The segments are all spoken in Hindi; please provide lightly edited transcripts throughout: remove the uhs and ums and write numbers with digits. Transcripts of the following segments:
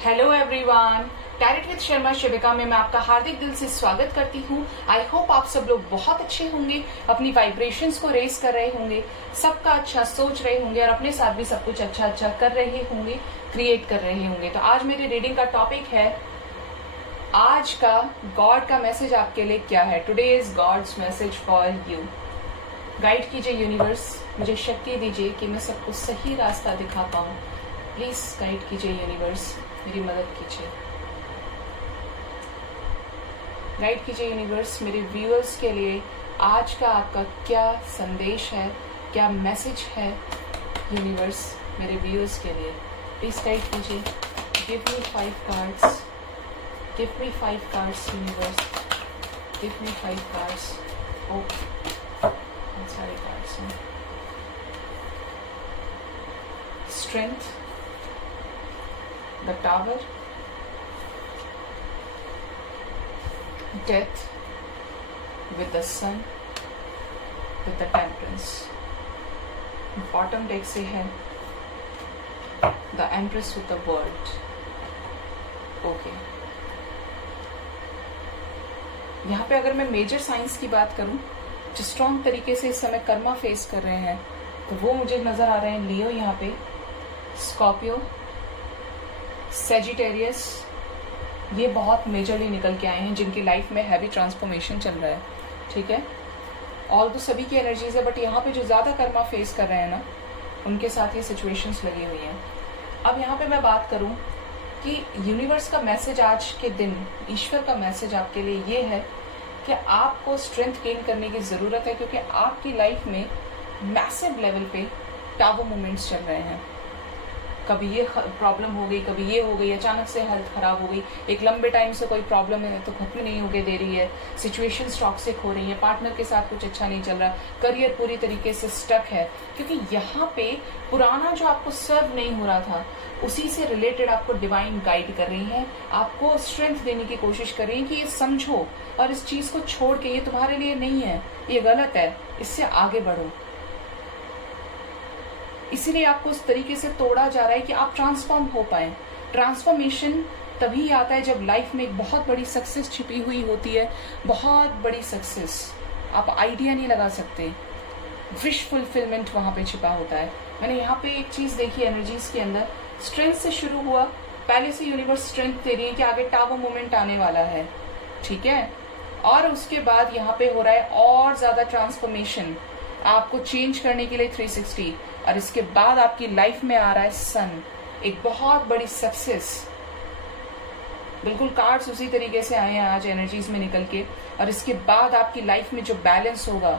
Hello everyone, tarot with Sharma Shivika में मैं आपका हार्दिक दिल से स्वागत करती हूँ। आई होप आप सब लोग बहुत अच्छे होंगे, अपनी वाइब्रेशंस को रेस कर रहे होंगे, सबका अच्छा सोच रहे होंगे और अपने साथ भी सब कुछ अच्छा अच्छा कर रहे होंगे, क्रिएट कर रहे होंगे। तो आज मेरी रीडिंग का टॉपिक है आज का गॉड का मैसेज आपके लिए क्या है। Today is God's message for you. Guide कीजिए यूनिवर्स, मुझे शक्ति दीजिए कि मैं सबको सही रास्ता दिखा पाऊँ। प्लीज गाइड कीजिए यूनिवर्स, मेरी मदद कीजिए। गाइड कीजिए यूनिवर्स, मेरे व्यूअर्स के लिए आज का आपका क्या संदेश है, क्या मैसेज है यूनिवर्स मेरे व्यूअर्स के लिए। प्लीज गाइड कीजिए। Give me 5 cards, give me 5 cards universe, give me 5 cards. Okay, बहुत सारे कार्ड्स हैं। Strength, the tower, death with the sun, with the temperance. Bottom deck से है the empress with the world. Okay. यहाँ पे अगर मैं मेजर साइंस की बात करूं जो स्ट्रॉन्ग तरीके से इस समय कर्मा फेस कर रहे हैं तो वो मुझे नजर आ रहे हैं लियो, यहाँ पे स्कॉर्पियो, सेजिटेरियस, ये बहुत मेजरली निकल के आए हैं जिनकी लाइफ में हैवी ट्रांसफॉर्मेशन चल रहा है। ठीक है, ऑल तो सभी की एनर्जीज है, बट यहाँ पे जो ज़्यादा कर्मा फेस कर रहे हैं ना, उनके साथ ये सिचुएशंस लगी हुई हैं। अब यहाँ पे मैं बात करूँ कि यूनिवर्स का मैसेज आज के दिन, ईश्वर का मैसेज आपके लिए ये है कि आपको स्ट्रेंथ गेन करने की ज़रूरत है, क्योंकि आपकी लाइफ में मैसिव लेवल पे टावर मोमेंट्स चल रहे हैं। कभी ये प्रॉब्लम हो गई, कभी ये हो गई, अचानक से हेल्थ खराब हो गई, एक लंबे टाइम से कोई प्रॉब्लम है तो खत्म नहीं होके दे रही है, सिचुएशंस टॉक्सिक हो रही है, पार्टनर के साथ कुछ अच्छा नहीं चल रहा, करियर पूरी तरीके से स्टक है, क्योंकि यहाँ पे पुराना जो आपको सर्व नहीं हो रहा था उसी से रिलेटेड आपको डिवाइन गाइड कर रही है, आपको स्ट्रेंथ देने की कोशिश कर रही है कि ये समझो और इस चीज को छोड़ के, ये तुम्हारे लिए नहीं है, ये गलत है, इससे आगे बढ़ो। इसीलिए आपको उस तरीके से तोड़ा जा रहा है कि आप ट्रांसफॉर्म हो पाए। ट्रांसफॉर्मेशन तभी आता है जब लाइफ में एक बहुत बड़ी सक्सेस छिपी हुई होती है, बहुत बड़ी सक्सेस, आप आइडिया नहीं लगा सकते, विश फुलफिलमेंट वहां पे छिपा होता है। मैंने यहाँ पे एक चीज देखी एनर्जीज के अंदर, स्ट्रेंथ से शुरू हुआ, पहले से यूनिवर्स स्ट्रेंथ दे रही है कि आगे टावर मोमेंट आने वाला है। ठीक है, और उसके बाद यहाँ पे हो रहा है और ज्यादा ट्रांसफॉर्मेशन, आपको चेंज करने के लिए 360, और इसके बाद आपकी लाइफ में आ रहा है सन, एक बहुत बड़ी सक्सेस। बिल्कुल कार्ड्स उसी तरीके से आए हैं आज एनर्जीज में निकल के। और इसके बाद आपकी लाइफ में जो बैलेंस होगा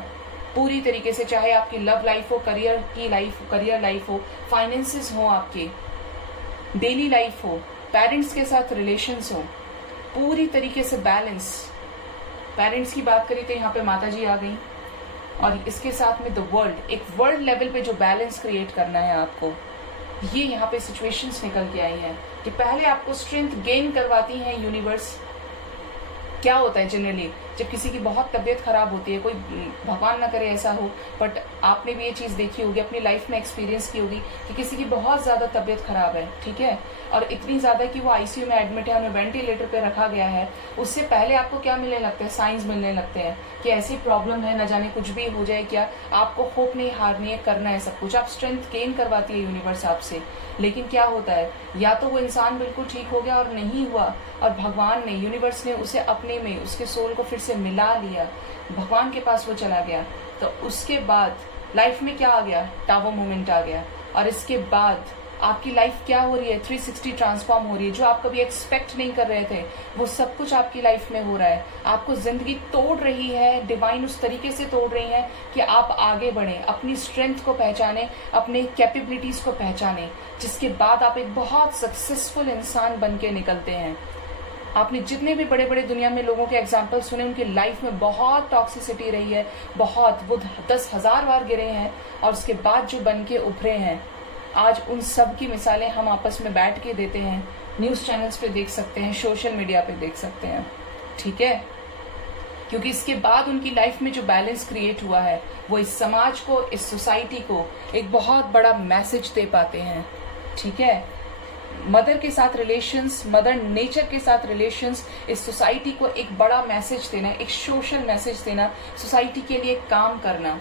पूरी तरीके से, चाहे आपकी लव लाइफ हो, करियर लाइफ हो, फाइनेंसेस हो, आपके डेली लाइफ हो, पेरेंट्स के साथ रिलेशंस हो, पूरी तरीके से बैलेंस। पेरेंट्स की बात करें तो यहाँ पे माता जी आ गई, और इसके साथ में द वर्ल्ड, एक वर्ल्ड लेवल पे जो बैलेंस क्रिएट करना है आपको, ये यहाँ पे सिचुएशंस निकल के आई हैं कि पहले आपको स्ट्रेंथ गेन करवाती है यूनिवर्स। क्या होता है जनरली जब किसी की बहुत तबीयत खराब होती है, कोई भगवान ना करे ऐसा हो, बट आपने भी ये चीज देखी होगी, अपनी लाइफ में एक्सपीरियंस की होगी कि किसी की बहुत ज्यादा तबीयत खराब है, ठीक है, और इतनी ज्यादा कि वो आईसीयू में एडमिट है, उन्हें वेंटिलेटर पे रखा गया है, उससे पहले आपको क्या मिलने लगते हैं, साइंस मिलने लगते हैं कि ऐसी प्रॉब्लम है, न जाने कुछ भी हो जाए क्या, आपको होप नहीं हारनी है, करना है सब कुछ, आप स्ट्रेंथ गेन करवाती है यूनिवर्स आपसे। लेकिन क्या होता है, या तो वो इंसान बिल्कुल ठीक हो गया और नहीं हुआ, और भगवान ने, यूनिवर्स ने उसे अपने में, उसके सोल को फिर से मिला लिया, भगवान के पास वो चला गया, तो उसके बाद लाइफ में क्या आ गया, टावर मोमेंट आ गया, और इसके बाद आपकी लाइफ क्या हो रही है, 360 ट्रांसफॉर्म हो रही है। जो आप कभी एक्सपेक्ट नहीं कर रहे थे वो सब कुछ आपकी लाइफ में हो रहा है, आपको जिंदगी तोड़ रही है, डिवाइन उस तरीके से तोड़ रही है कि आप आगे बढ़े, अपनी स्ट्रेंथ को पहचाने, अपने कैपेबिलिटीज को पहचाने, जिसके बाद आप एक बहुत सक्सेसफुल इंसान बन के निकलते हैं। आपने जितने भी बड़े बड़े दुनिया में लोगों के एग्जाम्पल सुने, उनकी लाइफ में बहुत टॉक्सिसिटी रही है, बहुत, वो 10,000 बार गिरे हैं और उसके बाद जो बन के उभरे हैं, आज उन सब की मिसालें हम आपस में बैठ के देते हैं, न्यूज़ चैनल्स पे देख सकते हैं, सोशल मीडिया पे देख सकते हैं। ठीक है, क्योंकि इसके बाद उनकी लाइफ में जो बैलेंस क्रिएट हुआ है वो इस समाज को, इस सोसाइटी को एक बहुत बड़ा मैसेज दे पाते हैं। ठीक है, मदर के साथ रिलेशंस, मदर नेचर के साथ रिलेशंस, इस सोसाइटी को एक बड़ा मैसेज देना, एक सोशल मैसेज देना, सोसाइटी के लिए काम करना,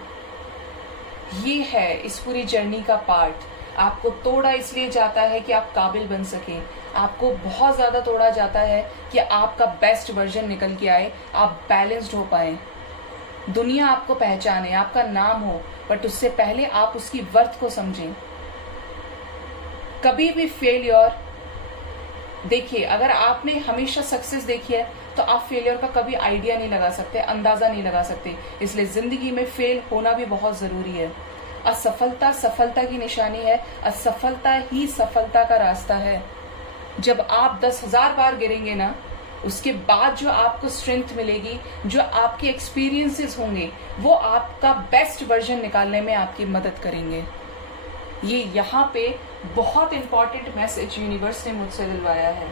ये है इस पूरी जर्नी का पार्ट। आपको तोड़ा इसलिए जाता है कि आप काबिल बन सकें, आपको बहुत ज़्यादा तोड़ा जाता है कि आपका बेस्ट वर्जन निकल के आए, आप बैलेंस्ड हो पाए, दुनिया आपको पहचाने, आपका नाम हो, बट उससे पहले आप उसकी वर्थ को समझें। कभी भी फेलियर, देखिए अगर आपने हमेशा सक्सेस देखी है तो आप फेलियर का कभी आइडिया नहीं लगा सकते, अंदाजा नहीं लगा सकते। इसलिए जिंदगी में फेल होना भी बहुत जरूरी है। असफलता सफलता की निशानी है, असफलता ही सफलता का रास्ता है। जब आप 10,000 बार गिरेंगे ना, उसके बाद जो आपको स्ट्रेंथ मिलेगी, जो आपके एक्सपीरियंसेस होंगे, वो आपका बेस्ट वर्जन निकालने में आपकी मदद करेंगे। ये यहाँ पे बहुत इंपॉर्टेंट मैसेज यूनिवर्स ने मुझसे दिलवाया है।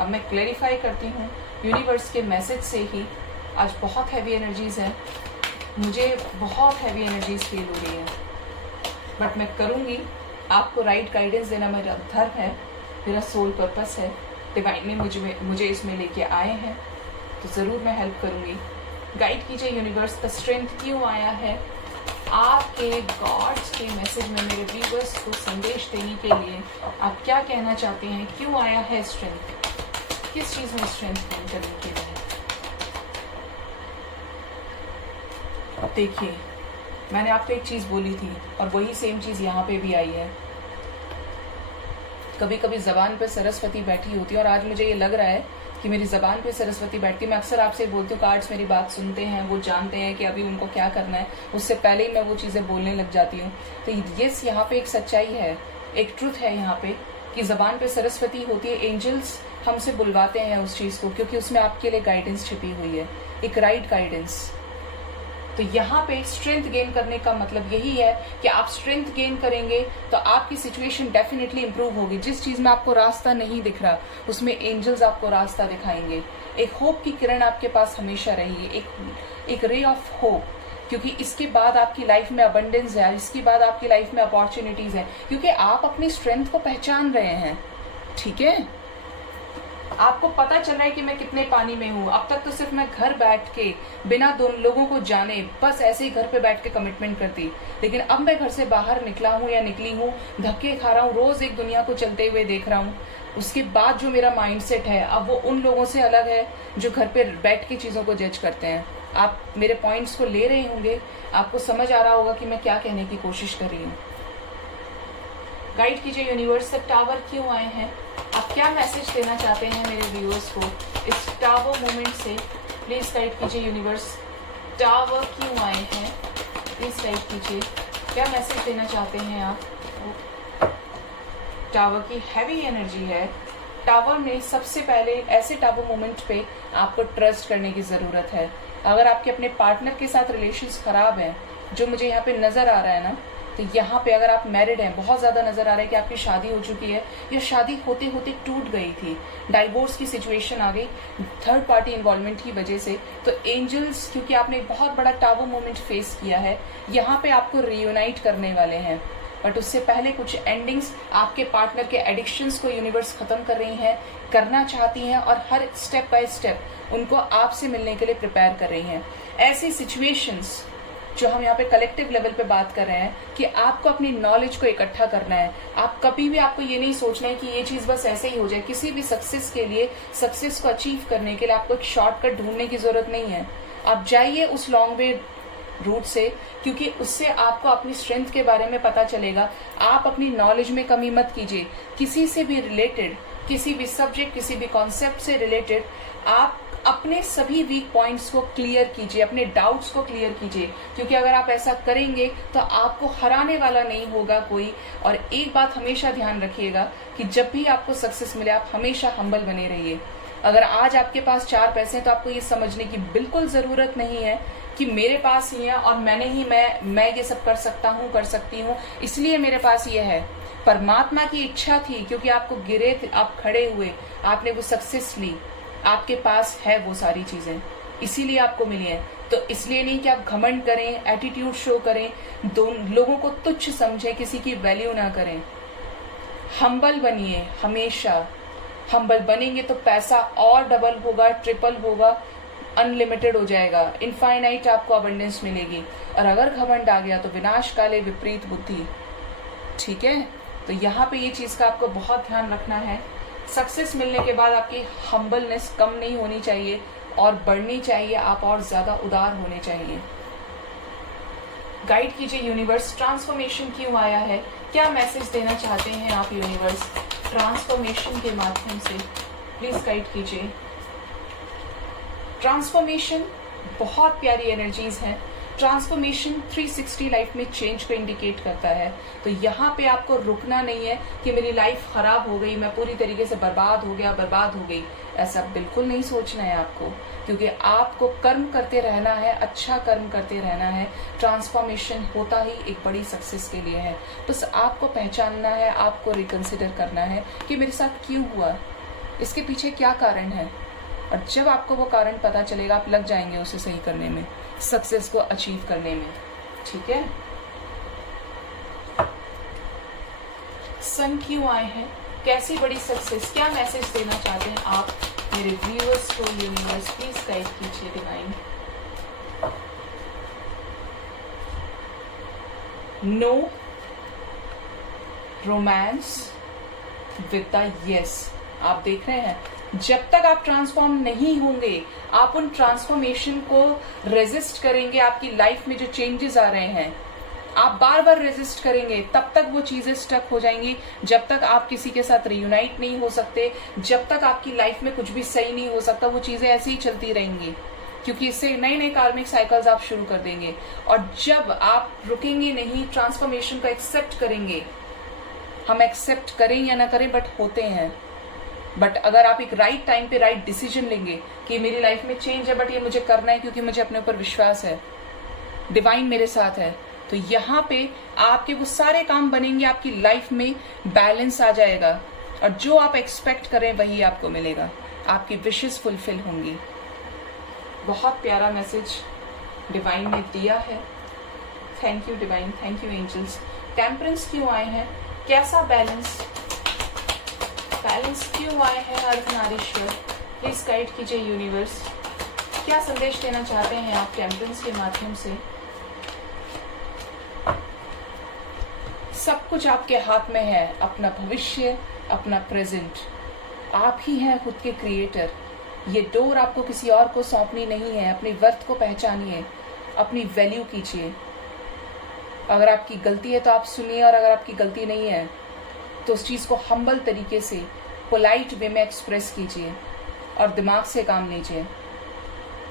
अब मैं क्लैरिफाई करती हूँ यूनिवर्स के मैसेज से ही। आज बहुत हैवी एनर्जीज है, मुझे बहुत हैवी एनर्जीज फील हो रही है, बट मैं करूँगी। आपको राइट गाइडेंस देना मेरा धर्म है, मेरा सोल पर्पस है। डिवाइन ने मुझे इसमें लेके आए हैं, तो ज़रूर मैं हेल्प करूँगी। गाइड कीजिए यूनिवर्स, द स्ट्रेंथ क्यों आया है आपके गॉड्स के मैसेज में मेरे व्यूअर्स को संदेश देने के लिए। आप क्या कहना चाहते हैं, क्यों आया है स्ट्रेंथ, किस चीज़ में स्ट्रेंथ गेन करने के लिए। देखिए मैंने आपको एक चीज़ बोली थी और वही सेम चीज़ यहाँ पे भी आई है। कभी कभी जबान पे सरस्वती बैठी होती है, और आज मुझे ये लग रहा है कि मेरी जबान पे सरस्वती बैठती है। मैं अक्सर आपसे बोलती हूँ, कार्ड्स मेरी बात सुनते हैं, वो जानते हैं कि अभी उनको क्या करना है, उससे पहले ही मैं वो चीज़ें बोलने लग जाती हूँ। तो यस, यहाँ पे एक सच्चाई है, एक ट्रुथ है यहाँ पे कि जबान पे सरस्वती होती है। एंजल्स हमसे बुलवाते हैं उस चीज़ को, क्योंकि उसमें आपके लिए गाइडेंस छिपी हुई है, एक राइट गाइडेंस। तो यहाँ पे स्ट्रेंथ गेन करने का मतलब यही है कि आप स्ट्रेंथ गेन करेंगे तो आपकी सिचुएशन डेफिनेटली इंप्रूव होगी। जिस चीज़ में आपको रास्ता नहीं दिख रहा, उसमें एंजल्स आपको रास्ता दिखाएंगे। एक होप की किरण आपके पास हमेशा रही, एक रे ऑफ होप, क्योंकि इसके बाद आपकी लाइफ में अबंडेंस है, इसके बाद आपकी लाइफ में अपॉर्चुनिटीज है, क्योंकि आप अपनी स्ट्रेंथ को पहचान रहे हैं। ठीक है, आपको पता चल रहा है कि मैं कितने पानी में हूँ। अब तक तो सिर्फ मैं घर बैठ के बिना दोनों लोगों को जाने बस ऐसे ही घर पे बैठ के कमिटमेंट करती, लेकिन अब मैं घर से बाहर निकला हूँ या निकली हूँ, धक्के खा रहा हूँ, रोज एक दुनिया को चलते हुए देख रहा हूँ। उसके बाद जो मेरा माइंडसेट है अब वो उन लोगों से अलग है जो घर पे बैठ के चीज़ों को जज करते हैं। आप मेरे पॉइंट्स को ले रहे होंगे, आपको समझ आ रहा होगा कि मैं क्या कहने की कोशिश कर रही हूँ। गाइड कीजिए यूनिवर्स, से टावर क्यों आए हैं, आप क्या मैसेज देना चाहते हैं मेरे व्यूअर्स को इस टावर मोमेंट से। प्लीज गाइड कीजिए यूनिवर्स, टावर क्यों आए हैं, प्लीज गाइड कीजिए, क्या मैसेज देना चाहते हैं आप। टावर की हैवी एनर्जी है। टावर में सबसे पहले ऐसे टावर मोमेंट पे आपको ट्रस्ट करने की ज़रूरत है। अगर आपके अपने पार्टनर के साथ रिलेशंस खराब हैं, जो मुझे यहाँ पे नज़र आ रहा है ना, तो यहाँ पे अगर आप मैरिड हैं, बहुत ज़्यादा नज़र आ रहा है कि आपकी शादी हो चुकी है या शादी होते होते टूट गई थी, डाइवोर्स की सिचुएशन आ गई थर्ड पार्टी इन्वॉल्वमेंट की वजह से, तो एंजल्स, क्योंकि आपने एक बहुत बड़ा टावर मोमेंट फेस किया है, यहाँ पे आपको रियूनाइट करने वाले हैं। बट उससे पहले कुछ एंडिंग्स, आपके पार्टनर के एडिक्शंस को यूनिवर्स खत्म कर रही हैं, करना चाहती हैं, और हर स्टेप बाय स्टेप उनको आपसे मिलने के लिए प्रिपेयर कर रही हैं। ऐसी सिचुएशंस जो हम यहाँ पे कलेक्टिव लेवल पे बात कर रहे हैं कि आपको अपनी नॉलेज को इकट्ठा करना है। आप कभी भी, आपको ये नहीं सोचना है कि ये चीज़ बस ऐसे ही हो जाए। किसी भी सक्सेस के लिए, सक्सेस को अचीव करने के लिए आपको एक शॉर्टकट ढूंढने की जरूरत नहीं है। आप जाइए उस लॉन्ग वे रूट से, क्योंकि उससे आपको अपनी स्ट्रेंथ के बारे में पता चलेगा। आप अपनी नॉलेज में कमी मत कीजिए। किसी से भी रिलेटेड, किसी भी सब्जेक्ट, किसी भी कॉन्सेप्ट से रिलेटेड आप अपने सभी वीक पॉइंट्स को क्लियर कीजिए, अपने डाउट्स को क्लियर कीजिए, क्योंकि अगर आप ऐसा करेंगे तो आपको हराने वाला नहीं होगा कोई। और एक बात हमेशा ध्यान रखिएगा कि जब भी आपको सक्सेस मिले, आप हमेशा हम्बल बने रहिए। अगर आज आपके पास 4 पैसे हैं तो आपको ये समझने की बिल्कुल ज़रूरत नहीं है कि मेरे पास ही है और मैं ये सब कर सकता हूँ, कर सकती हूँ, इसलिए मेरे पास ये है। परमात्मा की इच्छा थी, क्योंकि आपको गिरे थे, आप खड़े हुए, आपने वो सक्सेस ली, आपके पास है वो सारी चीज़ें, इसीलिए आपको मिली है। तो इसलिए नहीं कि आप घमंड करें, एटीट्यूड शो करें, लोगों को तुच्छ समझें, किसी की वैल्यू ना करें। हम्बल बनिए, हमेशा हम्बल बनेंगे तो पैसा और डबल होगा, ट्रिपल होगा, अनलिमिटेड हो जाएगा, इनफाइनाइट आपको अबंडेंस मिलेगी। और अगर घमंड आ गया तो विनाश काले विपरीत बुद्धि। ठीक है, तो यहाँ पे ये चीज का आपको बहुत ध्यान रखना है। सक्सेस मिलने के बाद आपकी हम्बलनेस कम नहीं होनी चाहिए और बढ़नी चाहिए, आप और ज्यादा उदार होने चाहिए। गाइड कीजिए यूनिवर्स, ट्रांसफॉर्मेशन क्यों आया है, क्या मैसेज देना चाहते हैं आप यूनिवर्स ट्रांसफॉर्मेशन के माध्यम से, प्लीज गाइड कीजिए। ट्रांसफॉर्मेशन बहुत प्यारी एनर्जीज हैं। ट्रांसफॉर्मेशन 360 लाइफ में चेंज को इंडिकेट करता है। तो यहाँ पे आपको रुकना नहीं है कि मेरी लाइफ खराब हो गई, मैं पूरी तरीके से बर्बाद हो गया, बर्बाद हो गई, ऐसा बिल्कुल नहीं सोचना है आपको, क्योंकि आपको कर्म करते रहना है, अच्छा कर्म करते रहना है। ट्रांसफॉर्मेशन होता ही एक बड़ी सक्सेस के लिए है। बस आपको पहचानना है, आपको रिकंसिडर करना है कि मेरे साथ क्यों हुआ, इसके पीछे क्या कारण है। और जब आपको वो कारण पता चलेगा, आप लग जाएंगे उसे सही करने में, सक्सेस को अचीव करने में। ठीक है, सन क्यों आए हैं, कैसी बड़ी सक्सेस, क्या मैसेज देना चाहते हैं आप मेरे व्यूअर्स को यूनिवर्स, प्लीज गाइड कीजिए divine. No romance with the yes. आप देख रहे हैं, जब तक आप ट्रांसफॉर्म नहीं होंगे, आप उन ट्रांसफॉर्मेशन को रेजिस्ट करेंगे, आपकी लाइफ में जो चेंजेस आ रहे हैं आप बार बार रेजिस्ट करेंगे, तब तक वो चीजें स्टक हो जाएंगी। जब तक आप किसी के साथ रियूनाइट नहीं हो सकते, जब तक आपकी लाइफ में कुछ भी सही नहीं हो सकता, वो चीजें ऐसे ही चलती रहेंगी, क्योंकि इससे नए नए कार्मिक साइकिल्स आप शुरू कर देंगे। और जब आप रुकेंगे नहीं, ट्रांसफॉर्मेशन को एक्सेप्ट करेंगे, हम एक्सेप्ट करें या ना करें बट होते हैं, बट अगर आप एक राइट टाइम पे राइट डिसीजन लेंगे कि मेरी लाइफ में चेंज है बट ये मुझे करना है क्योंकि मुझे अपने ऊपर विश्वास है, डिवाइन मेरे साथ है, तो यहाँ पे आपके वो सारे काम बनेंगे, आपकी लाइफ में बैलेंस आ जाएगा और जो आप एक्सपेक्ट करें वही आपको मिलेगा, आपकी विशेस फुलफिल होंगी। बहुत प्यारा मैसेज डिवाइन ने दिया है। Thank you divine, thank you angels. Temperance क्यों आए हैं, कैसा बैलेंस, बैलेंस क्यों आए हैं अर्धनारीश्वर, प्लीज गाइड कीजिए यूनिवर्स, क्या संदेश देना चाहते हैं आप टेम्परेंस के माध्यम से। सब कुछ आपके हाथ में है, अपना भविष्य, अपना प्रेजेंट, आप ही हैं खुद के क्रिएटर। ये डोर आपको किसी और को सौंपनी नहीं है। अपनी वर्थ को पहचानिए, अपनी वैल्यू कीजिए। अगर आपकी गलती है तो आप सुनिए, और अगर आपकी गलती नहीं है तो उस चीज को हम्बल तरीके से पोलाइट वे में एक्सप्रेस कीजिए और दिमाग से काम लीजिए।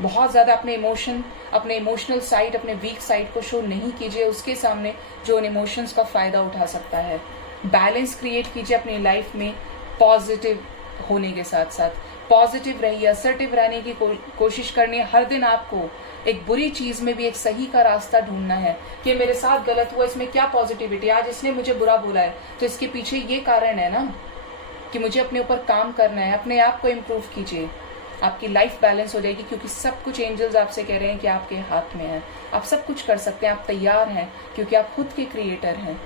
बहुत ज्यादा अपने इमोशन, अपने इमोशनल साइड, अपने वीक साइड को शो नहीं कीजिए उसके सामने जो उन इमोशंस का फायदा उठा सकता है। बैलेंस क्रिएट कीजिए अपनी लाइफ में, पॉजिटिव होने के साथ साथ पॉजिटिव रहिए, असर्टिव रहने की कोशिश करनी है। हर दिन आपको एक बुरी चीज में भी एक सही का रास्ता ढूंढना है कि मेरे साथ गलत हुआ, इसमें क्या पॉजिटिविटी, आज इसने मुझे बुरा बोला है तो इसके पीछे ये कारण है ना कि मुझे अपने ऊपर काम करना है। अपने आप को इम्प्रूव कीजिए, आपकी लाइफ बैलेंस हो जाएगी, क्योंकि सब कुछ एंजल्स आपसे कह रहे हैं कि आपके हाथ में है, आप सब कुछ कर सकते हैं, आप तैयार हैं क्योंकि आप खुद के क्रिएटर हैं।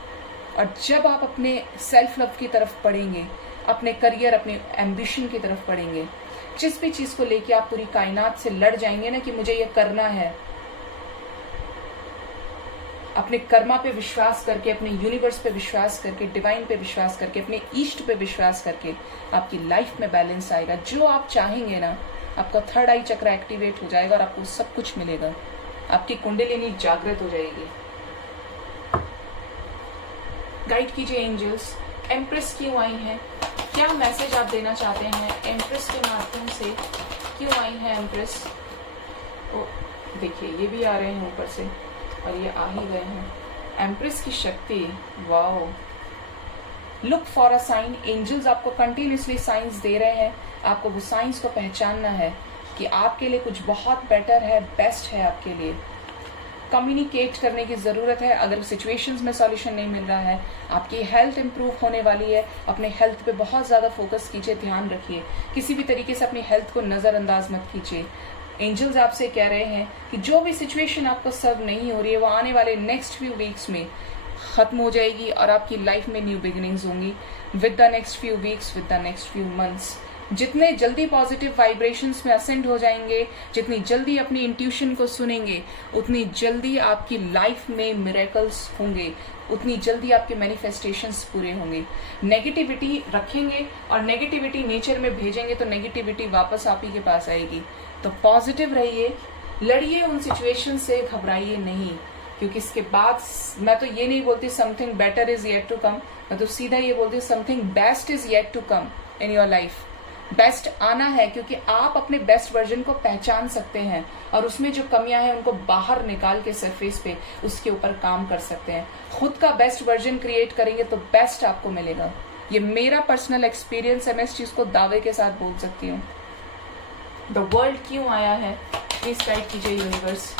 और जब आप अपने सेल्फ लव की तरफ बढ़ेंगे, अपने करियर, अपने एम्बिशन की तरफ बढ़ेंगे, जिस भी चीज को लेके आप पूरी कायनात से लड़ जाएंगे ना कि मुझे ये करना है, अपने कर्मा पे विश्वास करके, अपने यूनिवर्स पे विश्वास करके, डिवाइन पे विश्वास करके, अपने ईष्ट पे विश्वास करके आपकी लाइफ में बैलेंस आएगा। जो आप चाहेंगे ना, आपका थर्ड आई चक्र एक्टिवेट हो जाएगा और आपको सब कुछ मिलेगा, आपकी कुंडलिनी जागृत हो जाएगी। गाइड कीजिए एंजल्स, एम्प्रेस क्यों आई हैं, क्या मैसेज आप देना चाहते हैं एम्प्रेस के माध्यम से, क्यों आई है एम्प्रेस। ओ देखिए, ये भी आ रहे हैं ऊपर से और ये आ ही गए हैं। एम्प्रेस की शक्ति, wow. Look for a sign, angels आपको कंटिन्यूसली साइंस दे रहे हैं, आपको वो साइंस को पहचानना है कि आपके लिए कुछ बहुत बेटर है, बेस्ट है आपके लिए। कम्युनिकेट करने की जरूरत है। अगर सिचुएशंस में सॉल्यूशन नहीं मिल रहा है, आपकी हेल्थ इंप्रूव होने वाली है, अपने हेल्थ पे बहुत ज्यादा फोकस कीजिए, ध्यान रखिए, किसी भी तरीके से अपनी हेल्थ को नजरअंदाज मत कीजिए। एंजल्स आपसे कह रहे हैं कि जो भी सिचुएशन आपको सर्व नहीं हो रही है, वो आने वाले नेक्स्ट फ्यू वीक्स में खत्म हो जाएगी और आपकी लाइफ में न्यू बिगिनिंग्स होंगी with the next few weeks, with the next few months. जितने जल्दी पॉजिटिव वाइब्रेशंस में असेंड हो जाएंगे, जितनी जल्दी अपनी इंट्यूशन को सुनेंगे, उतनी जल्दी आपकी लाइफ में मिरेकल्स होंगे, उतनी जल्दी आपके मैनिफेस्टेशंस पूरे होंगे। नेगेटिविटी रखेंगे और नेगेटिविटी नेचर में भेजेंगे तो नेगेटिविटी वापस आप ही के पास आएगी। तो पॉजिटिव रहिए, लड़िए उन सिचुएशन से, घबराइए नहीं, क्योंकि इसके बाद मैं तो ये नहीं बोलती something better is yet to come, मैं तो सीधा ये बोलती something best is yet to come in your life. Best आना है, क्योंकि आप अपने बेस्ट वर्जन को पहचान सकते हैं और उसमें जो कमियां हैं उनको बाहर निकाल के सरफेस पे उसके ऊपर काम कर सकते हैं। खुद का बेस्ट वर्जन क्रिएट करेंगे तो बेस्ट आपको मिलेगा। ये मेरा पर्सनल एक्सपीरियंस है, मैं इस चीज को दावे के साथ बोल सकती हूँ। द वर्ल्ड क्यों आया है, प्लीज गाइड कीजिए यूनिवर्स,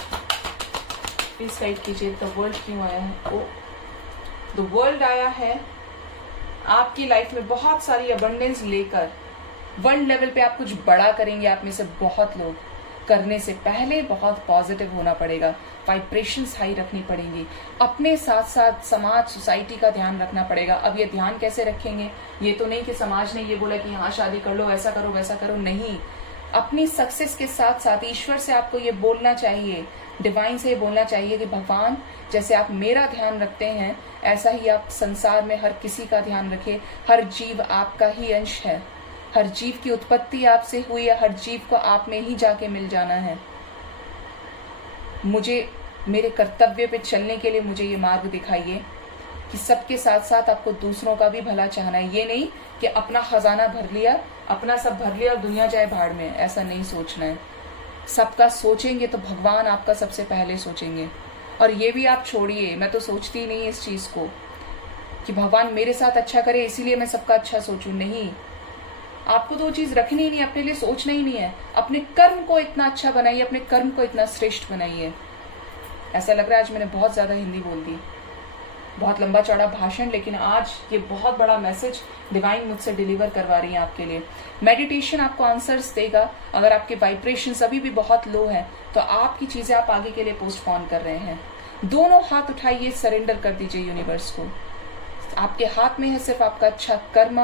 प्लीज गाइड कीजिए। द वर्ल्ड क्यों आया है? द वर्ल्ड आया है आपकी लाइफ में बहुत सारी अबंडेंस लेकर। वर्ल्ड लेवल पे आप कुछ बड़ा करेंगे, आप में से बहुत लोग। करने से पहले बहुत पॉजिटिव होना पड़ेगा, वाइब्रेशंस हाई रखनी पड़ेंगी, अपने साथ साथ समाज, सोसाइटी का ध्यान रखना पड़ेगा। अब ये ध्यान कैसे रखेंगे? ये तो नहीं कि समाज ने ये बोला कि हाँ शादी कर लो, ऐसा करो वैसा करो, नहीं। अपनी सक्सेस के साथ साथ ईश्वर से आपको ये बोलना चाहिए, डिवाइन से ये बोलना चाहिए कि भगवान जैसे आप मेरा ध्यान रखते हैं, ऐसा ही आप संसार में हर किसी का ध्यान रखें। हर जीव आपका ही अंश है, हर जीव की उत्पत्ति आपसे हुई है, हर जीव को आप में ही जाके मिल जाना है। मुझे मेरे कर्तव्य पे चलने के लिए मुझे ये मार्ग दिखाइए कि सबके साथ साथ आपको दूसरों का भी भला चाहना है। ये नहीं कि अपना खजाना भर लिया, अपना सब भर लिया और दुनिया जाए भाड़ में, ऐसा नहीं सोचना है। सबका सोचेंगे तो भगवान आपका सबसे पहले सोचेंगे। और ये भी आप छोड़िए, मैं तो सोचती ही नहीं इस चीज को कि भगवान मेरे साथ अच्छा करे इसीलिए मैं सबका अच्छा सोचूं, नहीं। आपको तो चीज रखनी ही नहीं, अपने लिए सोचना ही नहीं है। अपने कर्म को इतना अच्छा बनाइए, अपने कर्म को इतना श्रेष्ठ बनाइए। ऐसा लग रहा है आज मैंने बहुत ज्यादा हिंदी बोल दी, बहुत लंबा चौड़ा भाषण, लेकिन आज ये बहुत बड़ा मैसेज डिवाइन मुझसे डिलीवर करवा रही है आपके लिए। मेडिटेशन आपको आंसर्स देगा। अगर आपके वाइब्रेशंस अभी भी बहुत लो है तो आपकी चीजें आप आगे के लिए पोस्टपोन कर रहे हैं। दोनों हाथ उठाइए, सरेंडर कर दीजिए यूनिवर्स को। आपके हाथ में है सिर्फ आपका अच्छा कर्म,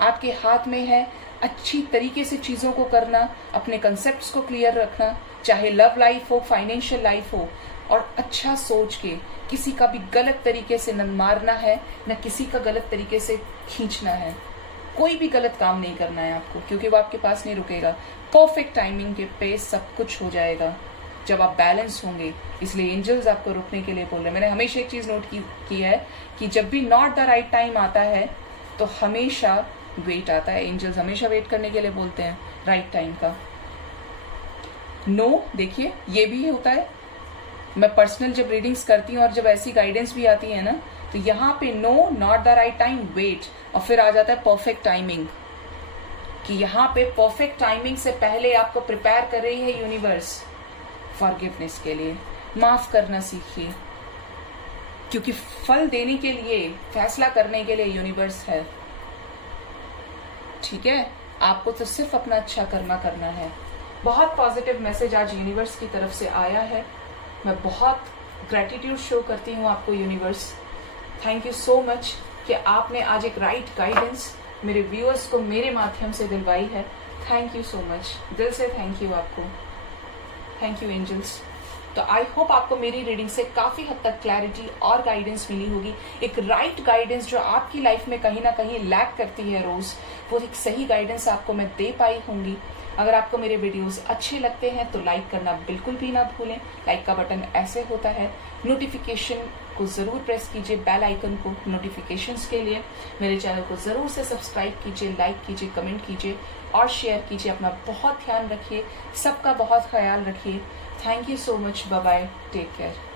आपके हाथ में है अच्छी तरीके से चीजों को करना, अपने कंसेप्ट्स को क्लियर रखना, चाहे लव लाइफ हो, फाइनेंशियल लाइफ हो, और अच्छा सोच के किसी का भी गलत तरीके से न मारना है, न किसी का गलत तरीके से खींचना है। कोई भी गलत काम नहीं करना है आपको, क्योंकि वो आपके पास नहीं रुकेगा। परफेक्ट टाइमिंग के पे सब कुछ हो जाएगा जब आप बैलेंस होंगे। इसलिए एंजल्स आपको रुकने के लिए बोल रहे हैं। मैंने हमेशा एक चीज नोट की है कि जब भी नॉट द राइट टाइम आता है तो हमेशा वेट आता है। एंजल्स हमेशा वेट करने के लिए बोलते हैं राइट टाइम का। नो, देखिए ये भी होता है। मैं पर्सनल जब रीडिंग्स करती हूँ और जब ऐसी गाइडेंस भी आती है ना, तो यहाँ पे no, not the right time, wait, और फिर आ जाता है परफेक्ट टाइमिंग, कि यहाँ पे परफेक्ट टाइमिंग से पहले आपको प्रिपेयर कर रही है यूनिवर्स फॉरगिवनेस के लिए। माफ करना सीखिए, क्योंकि फल देने के लिए, फैसला करने के लिए यूनिवर्स है। ठीक है, आपको तो सिर्फ अपना अच्छा कर्मा करना है। बहुत पॉजिटिव मैसेज आज यूनिवर्स की तरफ से आया है। मैं बहुत ग्रेटिट्यूड शो करती हूँ आपको universe. Thank you so much कि आपने आज एक राइट गाइडेंस मेरे व्यूअर्स को मेरे माध्यम से दिलवाई है। थैंक यू सो मच, दिल से थैंक यू आपको। Thank you angels. तो आई होप आपको मेरी रीडिंग से काफी हद तक क्लैरिटी और गाइडेंस मिली होगी। एक राइट गाइडेंस जो आपकी लाइफ में कहीं ना कहीं लैक करती है रोज, वो एक सही गाइडेंस आपको मैं दे पाई होंगी। अगर आपको मेरे वीडियोस अच्छे लगते हैं तो लाइक करना बिल्कुल भी ना भूलें। लाइक का बटन ऐसे होता है। नोटिफिकेशन को जरूर प्रेस कीजिए, बेल आइकन को, नोटिफिकेशंस के लिए। मेरे चैनल को जरूर से सब्सक्राइब कीजिए, लाइक कीजिए, कमेंट कीजिए और शेयर कीजिए। अपना बहुत ध्यान रखिए, सबका बहुत ख्याल रखिए। Thank you so much, bye bye, take care.